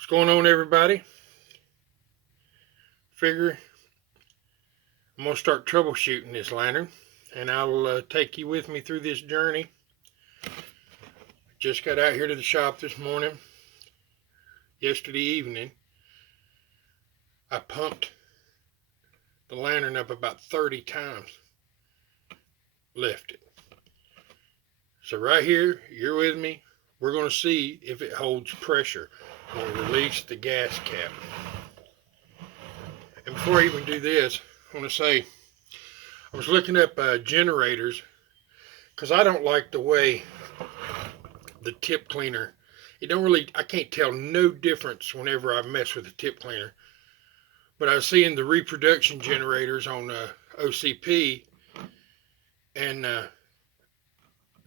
What's going on, everybody? Figure I'm going to start troubleshooting this lantern, and I'll take you with me through this journey. Just got out here to the shop this morning. Yesterday evening, I pumped the lantern up about 30 times. Left it. So right here, you're with me. We're going to see if it holds pressure when we release the gas cap. And before I even do this, I want to say I was looking up generators, because I don't like the way the tip cleaner, I can't tell no difference whenever I mess with the tip cleaner. But I was seeing the reproduction generators on OCP, and the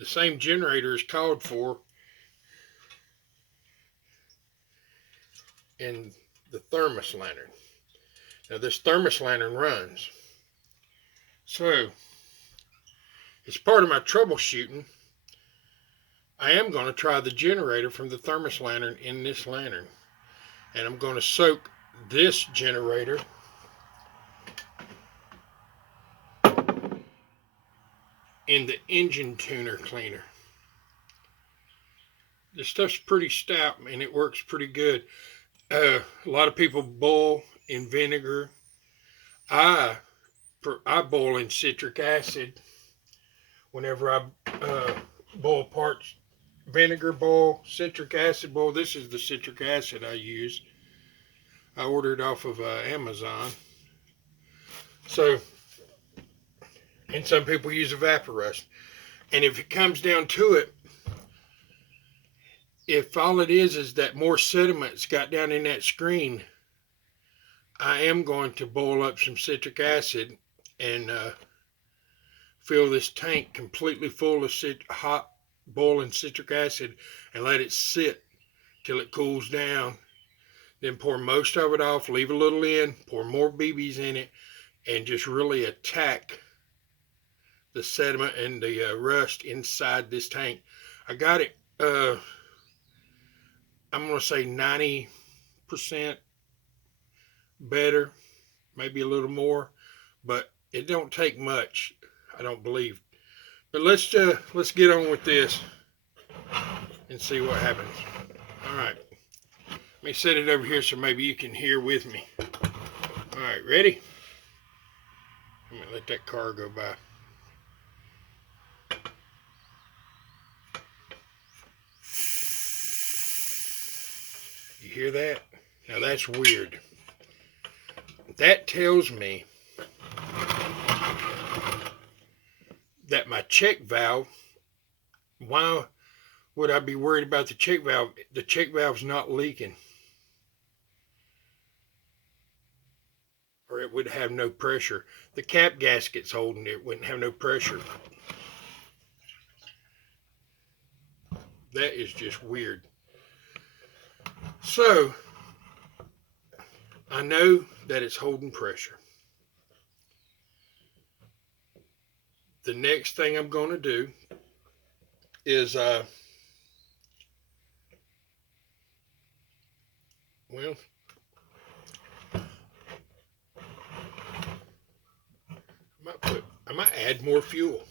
same generator is called for in the thermos lantern. Now this thermos lantern runs. So, as part of my troubleshooting, I am going to try the generator from the thermos lantern in this lantern. And I'm going to soak this generator in the engine tuner cleaner. This stuff's pretty stout and it works pretty good. A lot of people boil in vinegar. I boil in citric acid. Whenever I boil parts, vinegar boil, citric acid boil. This is the citric acid I use. I ordered off of Amazon. So, and some people use evaporust. And if it comes down to it, if all it is that more sediment's got down in that screen, I am going to boil up some citric acid and fill this tank completely full of hot boiling citric acid and let it sit till it cools down. Then pour most of it off, leave a little in, pour more BBs in it, and just really attack the sediment and the rust inside this tank. I got it, I'm going to say 90% better, maybe a little more, but it don't take much, I don't believe. But let's get on with this and see what happens. All right, let me set it over here so maybe you can hear with me. All right, ready? I'm gonna let that car go by. You hear that? Now that's weird. That tells me that my check valve, why would I be worried about the check valve? The check valve's not leaking, or it would have no pressure. The cap gasket's holding it, wouldn't have no pressure. That is just weird. So, I know that it's holding pressure. The next thing I'm going to do is, I might add more fuel.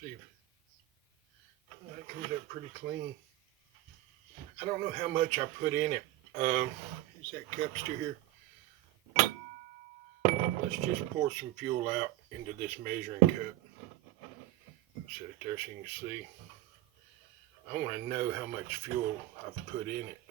See, that comes up pretty clean. I don't know how much I put in it. Is that cup still here? Let's just pour some fuel out into this measuring cup. Set it there so you can see. I want to know how much fuel I've put in it.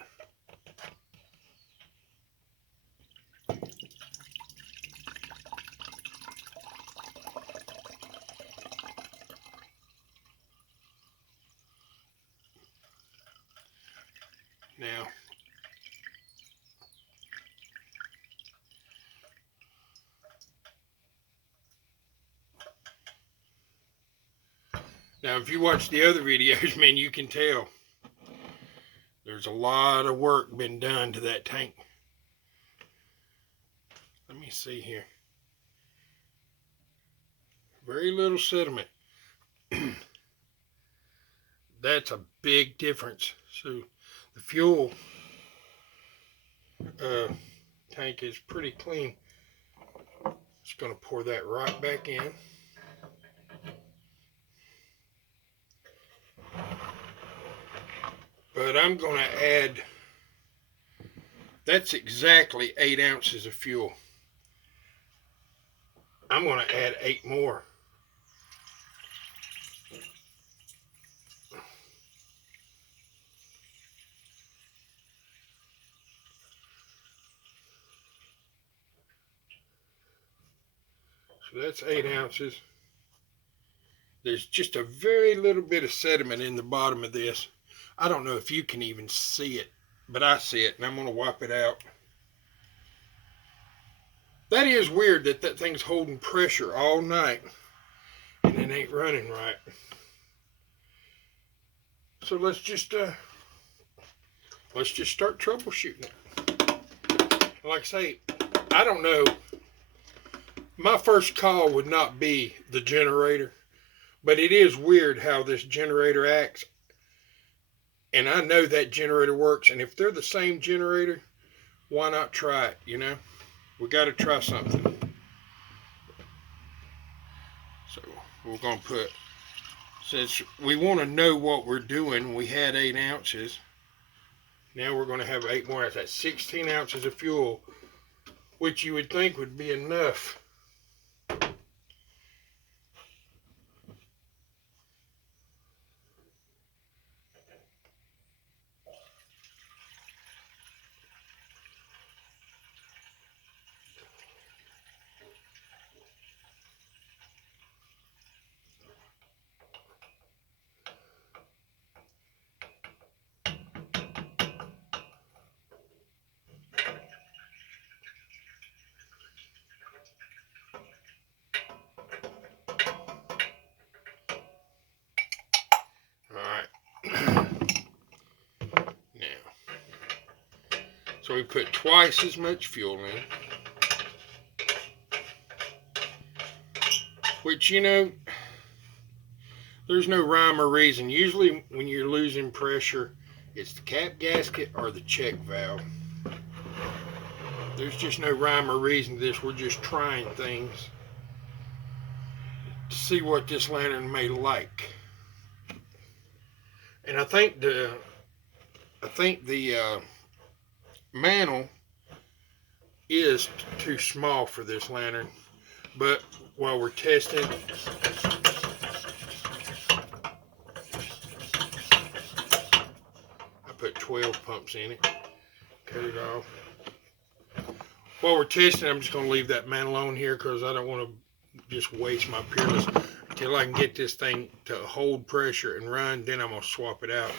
Now, if you watch the other videos, man, you can tell there's a lot of work been done to that tank. Let me see here. Very little sediment. That's a big difference. So the fuel tank is pretty clean. Just going to pour that right back in. But I'm going to add, that's exactly 8 ounces of fuel. I'm going to add 8 more. So that's 8 ounces. There's just a very little bit of sediment in the bottom of this. I don't know if you can even see it, but I see it, and I'm going to wipe it out. That is weird that that thing's holding pressure all night and it ain't running right. So let's just start troubleshooting it. Like I say, I don't know. My first call would not be the generator, but it is weird how this generator acts. And I know that generator works, and if they're the same generator, why not try it, you know? We got to try something. So we're going to put, since we want to know what we're doing, we had 8 ounces. Now we're going to have 8 more. That's 16 ounces of fuel, which you would think would be enough. So we put twice as much fuel in. Which, you know, there's no rhyme or reason. Usually when you're losing pressure, it's the cap gasket or the check valve. There's just no rhyme or reason to this. We're just trying things to see what this lantern may like. And I think the mantle is too small for this lantern, but while we're testing, I put 12 pumps in it, cut it off. While we're testing, I'm just going to leave that mantle on here because I don't want to just waste my Peerless until I can get this thing to hold pressure and run. Then I'm going to swap it out.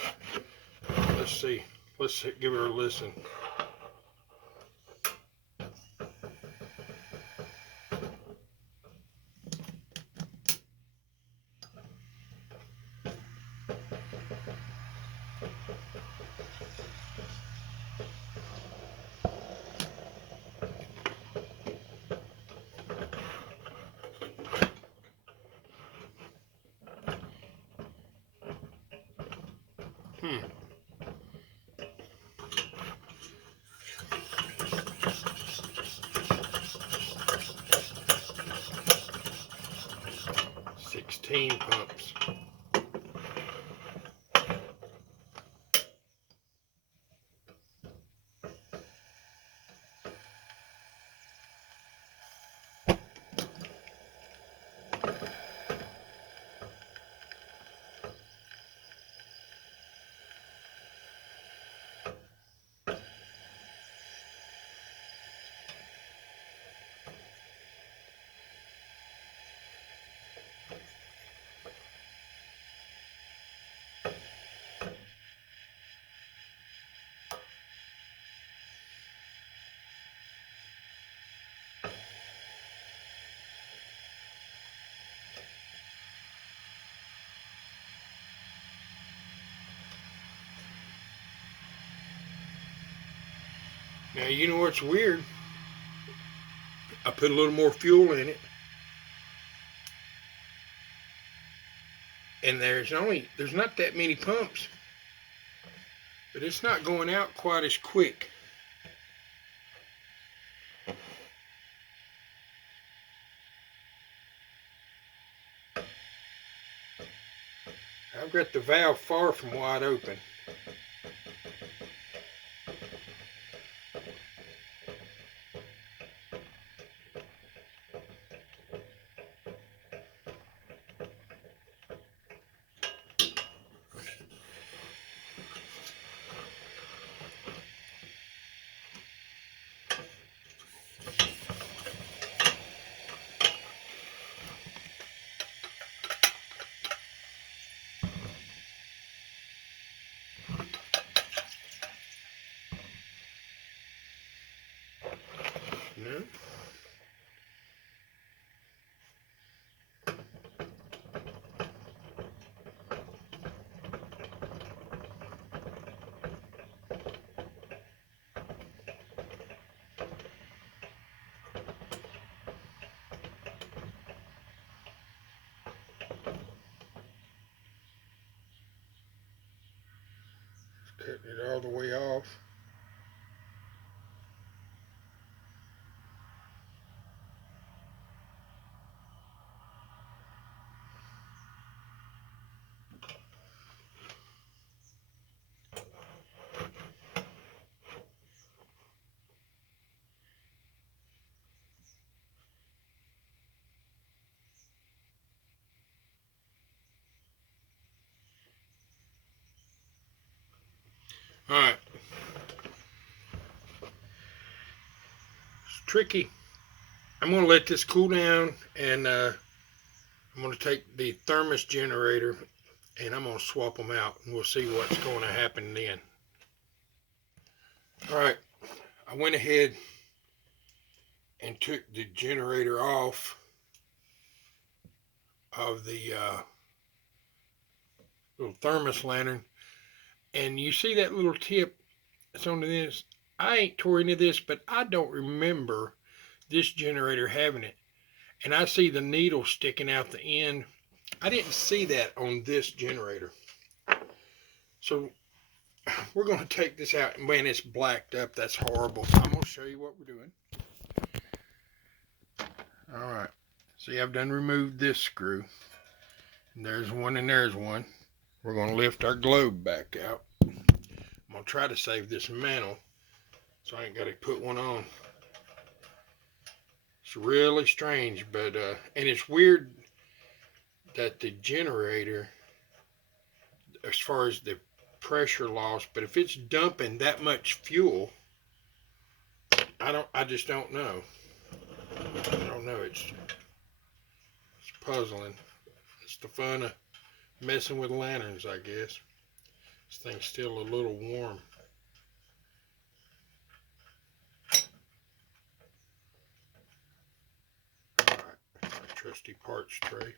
Let's see. Let's give her a listen. Hmm. 16 pumps. Now, you know what's weird? I put a little more fuel in it, and there's not that many pumps, but it's not going out quite as quick. I've got the valve far from wide open. No. Cutting it all the way off. All right. It's tricky. I'm going to let this cool down, and I'm going to take the thermos generator and I'm going to swap them out, and we'll see what's going to happen then. All right, I went ahead and took the generator off of the little thermos lantern, and you see that little tip that's on this. I ain't tore any of this, but I don't remember this generator having it, and I see the needle sticking out the end. I didn't see that on this generator. So we're going to take this out. Man, it's blacked up. That's horrible. I'm going to show you what we're doing. All right. See, I've done removed this screw. And there's one and there's one. We're going to lift our globe back out. I'm going to try to save this mantle, so I ain't got to put one on. It's really strange, but and it's weird that the generator, as far as the pressure loss, but if it's dumping that much fuel, I just don't know. I don't know. It's puzzling. It's the fun of messing with lanterns, I guess. This thing's still a little warm. All right, trusty parts tray.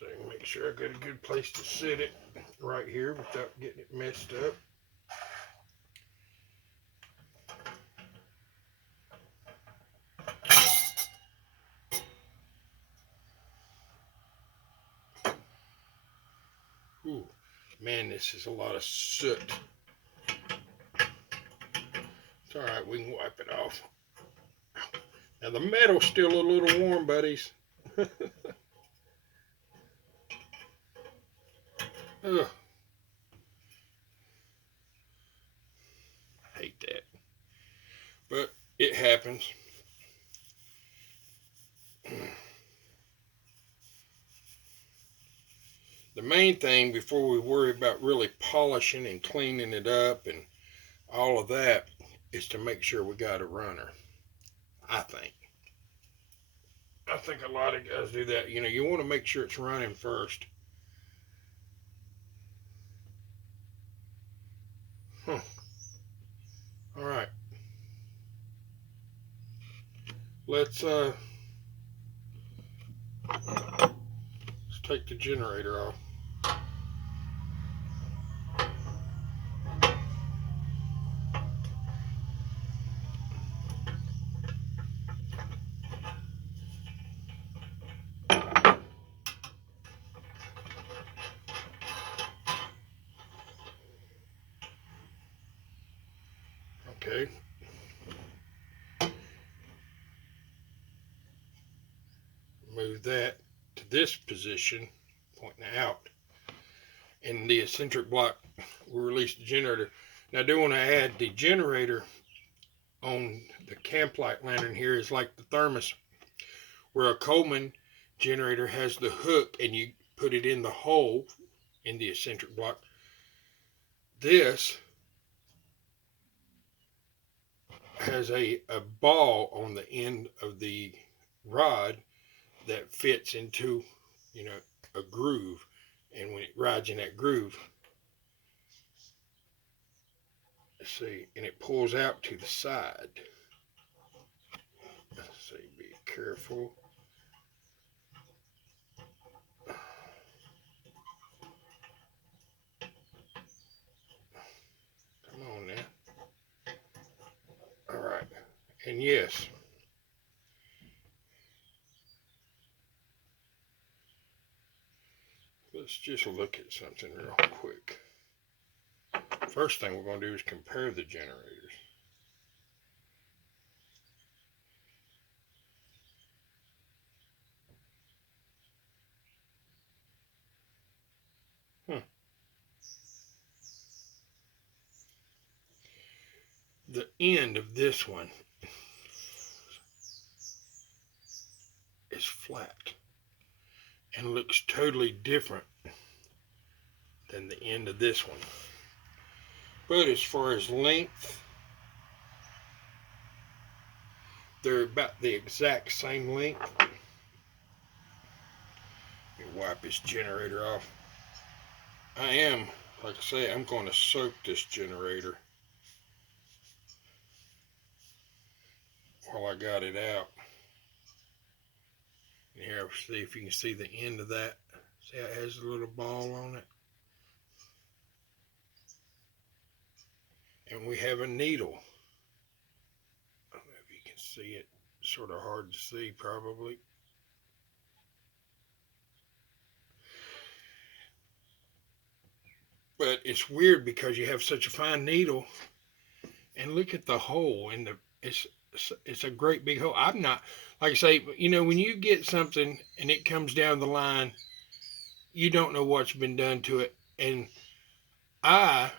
So make sure I got a good place to sit it right here without getting it messed up. Ooh, man, this is a lot of soot. It's all right, we can wipe it off. Now the metal's still a little warm, buddies. Ugh. I hate that. But it happens. The main thing before we worry about really polishing and cleaning it up and all of that is to make sure we got a runner. I think a lot of guys do that. You know, you want to make sure it's running first. Huh. All right. Let's take the generator off. Okay. Move that to this position, pointing out. And the eccentric block will release the generator. Now I do want to add the generator on the KAMPLITE lantern here is like the thermos, where a Coleman generator has the hook and you put it in the hole in the eccentric block. This has a ball on the end of the rod that fits into, a groove. And when it rides in that groove, let's see, and it pulls out to the side. Let's see, be careful. Come on now. All right. And yes, let's just look at something real quick. First thing we're going to do is compare the generators. The end of this one is flat and looks totally different than the end of this one. But as far as length, they're about the exact same length. Let me wipe this generator off. I am, like I say, I'm going to soak this generator while I got it out. And here, see if you can see the end of that. See how it has a little ball on it? And we have a needle. I don't know if you can see it. Sort of hard to see, probably. But it's weird because you have such a fine needle, and look at the hole in the. It's a great big hole. I'm not, like I say, when you get something and it comes down the line, you don't know what's been done to it, and I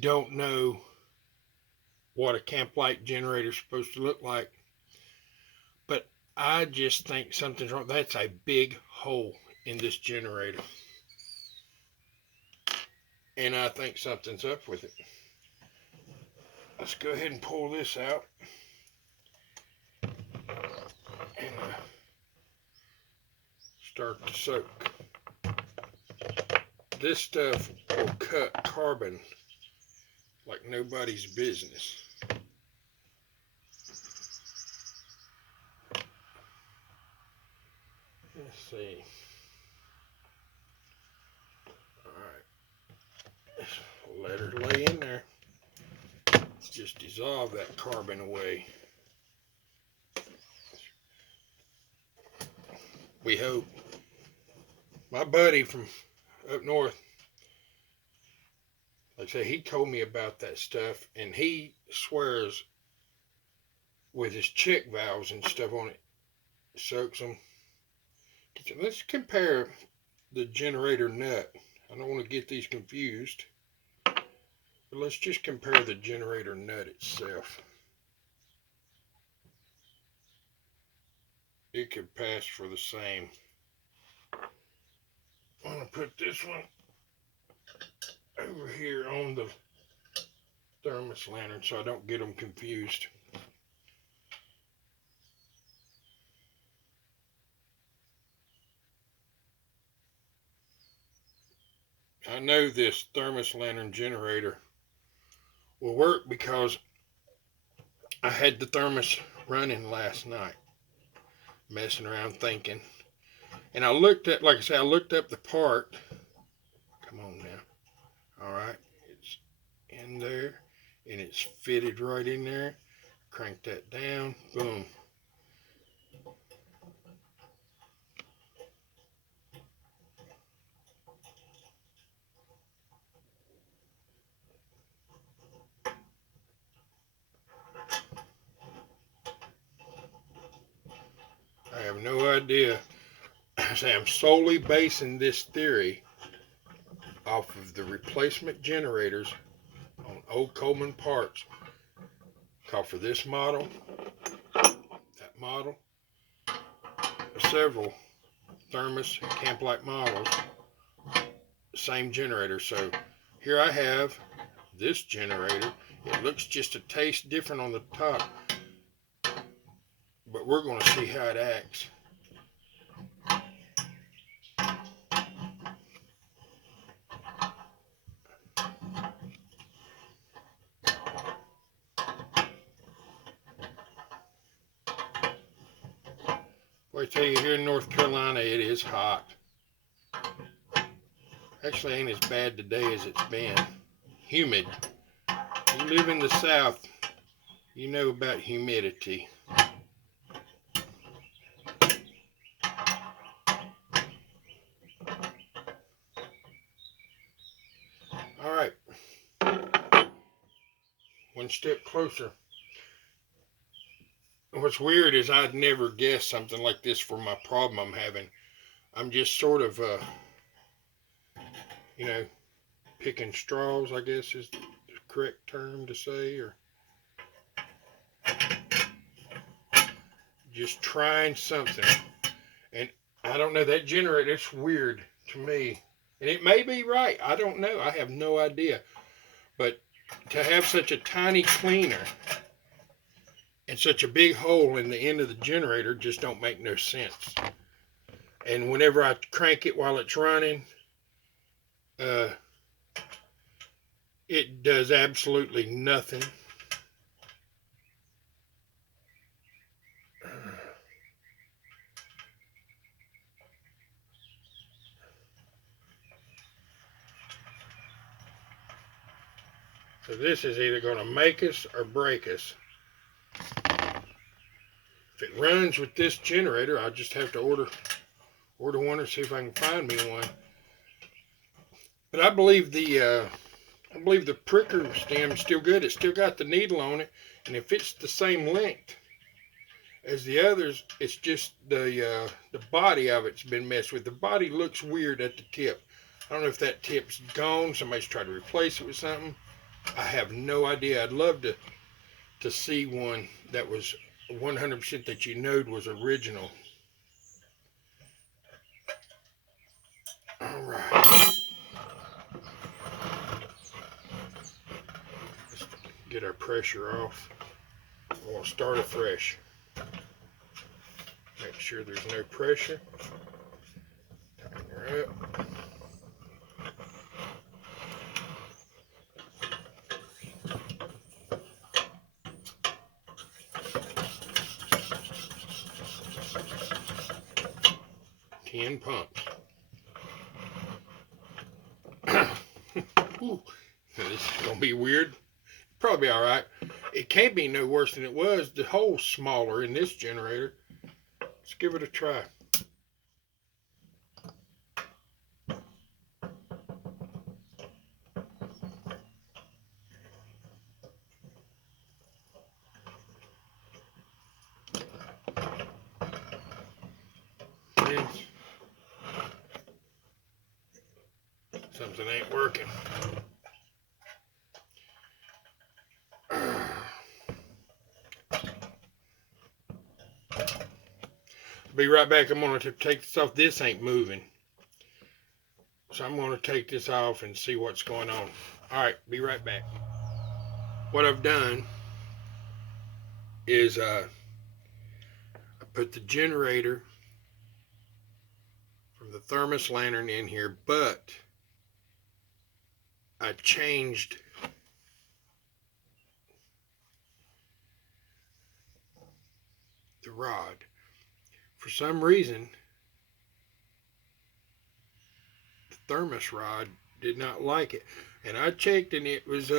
don't know what a KAMPLITE generator is supposed to look like, but I just think something's wrong. That's a big hole in this generator, and I think something's up with it. Let's go ahead and pull this out and start to soak. This stuff will cut carbon like nobody's business. Let's see. All right. Let her lay in there. Let's just dissolve that carbon away. We hope. My buddy from up north, like I say, he told me about that stuff, and he swears with his check valves and stuff on it, soaks them. Let's compare the generator nut. I don't want to get these confused, but let's just compare the generator nut itself. It could pass for the same. I'm going to put this one over here on the thermos lantern so I don't get them confused. I know this thermos lantern generator will work because I had the thermos running last night, messing around thinking. And I looked at, like I say, I looked up the part. Come on now. All right. It's in there and it's fitted right in there. Crank that down. Boom. idea. Say I'm solely basing this theory off of the replacement generators on old Coleman parts. Call for this model, that model, several thermos and KAMPLITE models, same generator. So here I have this generator. It looks just a taste different on the top, but we're going to see how it acts. Well, I tell you, here in North Carolina, it is hot. Actually, ain't as bad today as it's been. Humid. You live in the South, you know about humidity. All right. One step closer. What's weird is I'd never guessed something like this for my problem I'm having. I'm just sort of, you know, picking straws, I guess is the correct term to say, or just trying something. And I don't know, that generator, it's weird to me. And it may be right. I don't know. I have no idea. But to have such a tiny cleaner and such a big hole in the end of the generator just don't make no sense. And whenever I crank it while it's running, it does absolutely nothing. So this is either going to make us or break us. If it runs with this generator, I'll just have to order one or see if I can find me one. But I believe the pricker stem is still good. It's still got the needle on it, and if it's the same length as the others, it's just the body of it's been messed with. The body looks weird at the tip. I don't know if that tip's gone. Somebody's tried to replace it with something. I have no idea. I'd love to see one that was 100% that you knowed was original. All right. Let's get our pressure off. We'll start afresh. Make sure there's no pressure. Tighten her up. 10 pumps. Ooh, this is going to be weird. Probably all right. It can't be no worse than it was. The hole's smaller in this generator. Let's give it a try. Something ain't working. Be right back. I'm going to take this off. This ain't moving. So I'm going to take this off and see what's going on. All right, be right back. What I've done is I put the generator from the thermos lantern in here, but I changed the rod. For some reason, the thermos rod did not like it. And I checked and it was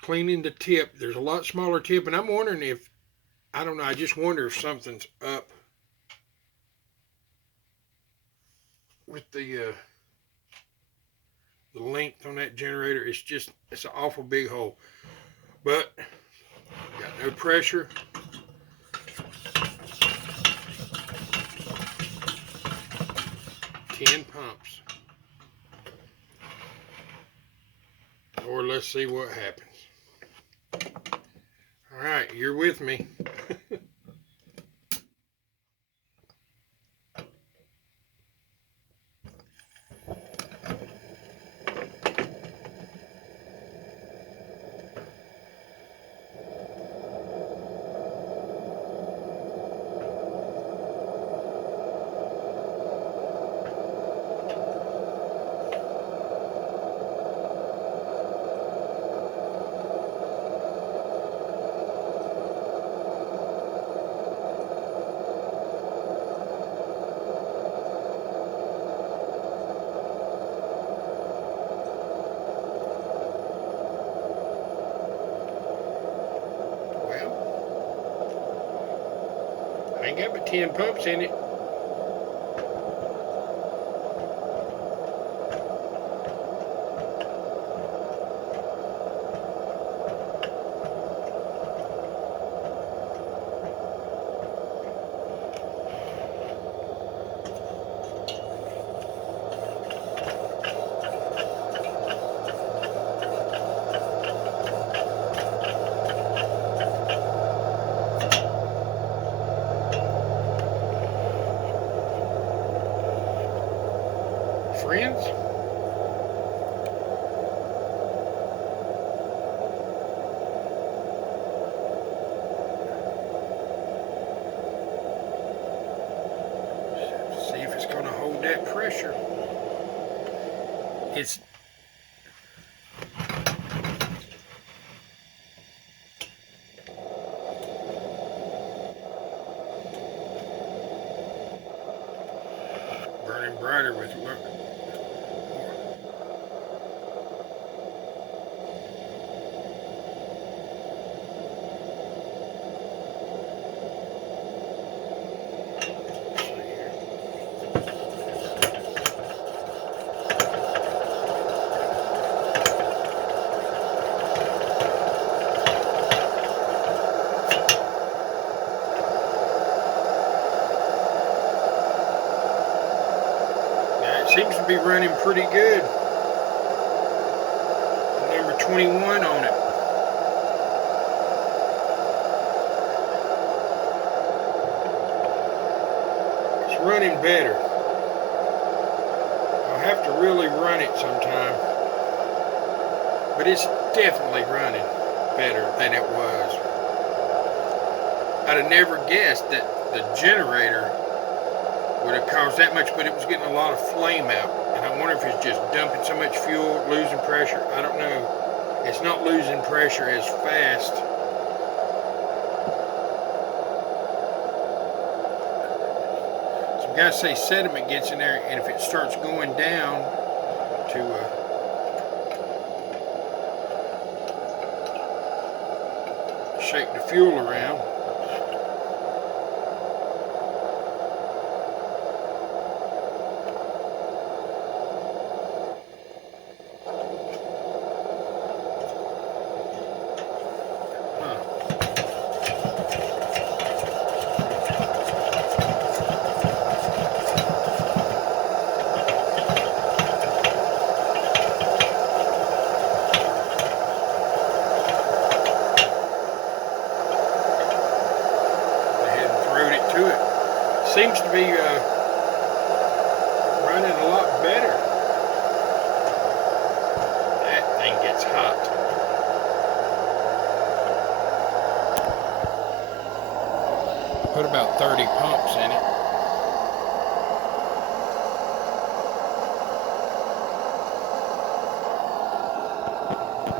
cleaning the tip. There's a lot smaller tip, and I'm wondering if, I don't know, I just wonder if something's up with the length on that generator. It's an awful big hole. But got no pressure. 10 pumps. Or let's see what happens. All right, you're with me. I ain't got but 10 pumps in it. Friends? See if it's going to hold that pressure. It's burning brighter with look. Seems to be running pretty good. Number 21 on it. It's running better. I'll have to really run it sometime. But it's definitely running better than it was. I'd have never guessed that the generator would have caused that much, but it was getting a lot of flame out. And I wonder if it's just dumping so much fuel, losing pressure. I don't know. It's not losing pressure as fast. Some guys say sediment gets in there, and if it starts going down to shake the fuel around. Seems to be running a lot better. That thing gets hot. Put about 30 pumps in it.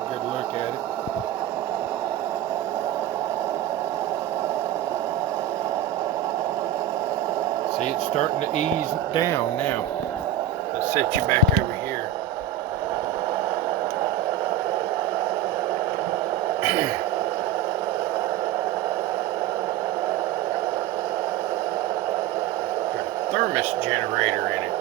Good look at it. See, it's starting to ease down now. Let's set you back over here. Got a thermos generator in it.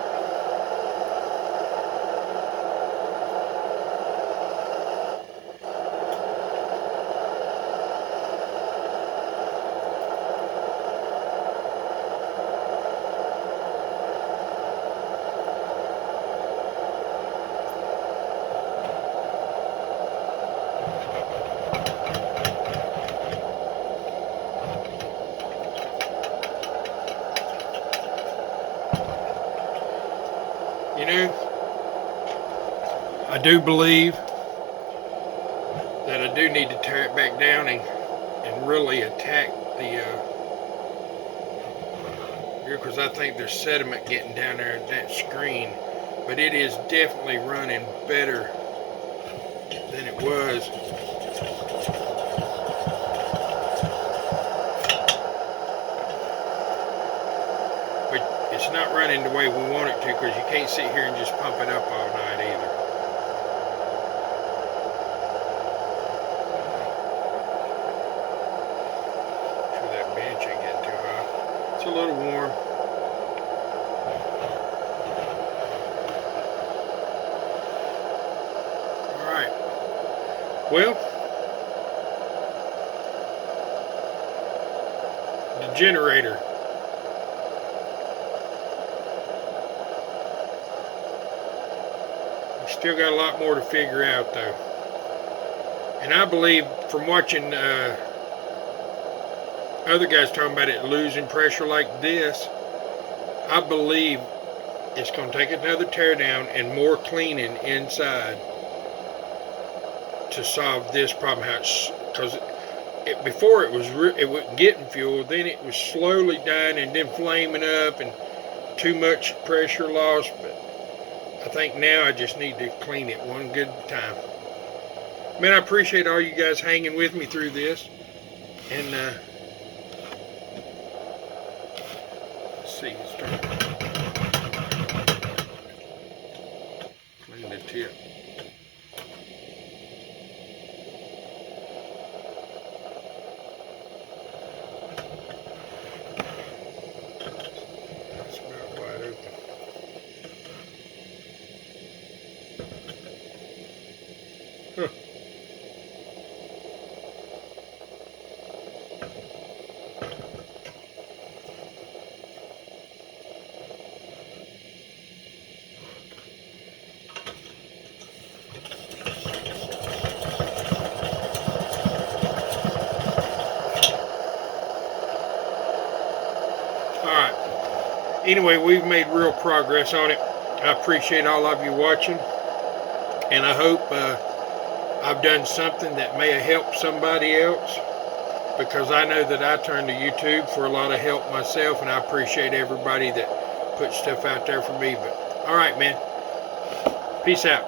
You know, I do believe that I do need to tear it back down and really attack the because I think there's sediment getting down there at that screen, but it is definitely running better than it was. But it's not running the way we want it to, because you can't sit here and just pump it up all night either. Sure that bench ain't getting too hot. It's a little warm. Alright. Well, the generator. We still got a lot more to figure out though. And I believe from watching other guys talking about it losing pressure like this, I believe it's going to take another tear down and more cleaning inside to solve this problem. Because before it wasn't getting fuel, then it was slowly dying and then flaming up and too much pressure loss. But I think now I just need to clean it one good time. Man, I appreciate all you guys hanging with me through this. And let's see, clean the tip. That's about wide open. Huh. Alright. Anyway, we've made real progress on it. I appreciate all of you watching. And I hope I've done something that may have helped somebody else. Because I know that I turn to YouTube for a lot of help myself. And I appreciate everybody that puts stuff out there for me. But alright, man. Peace out.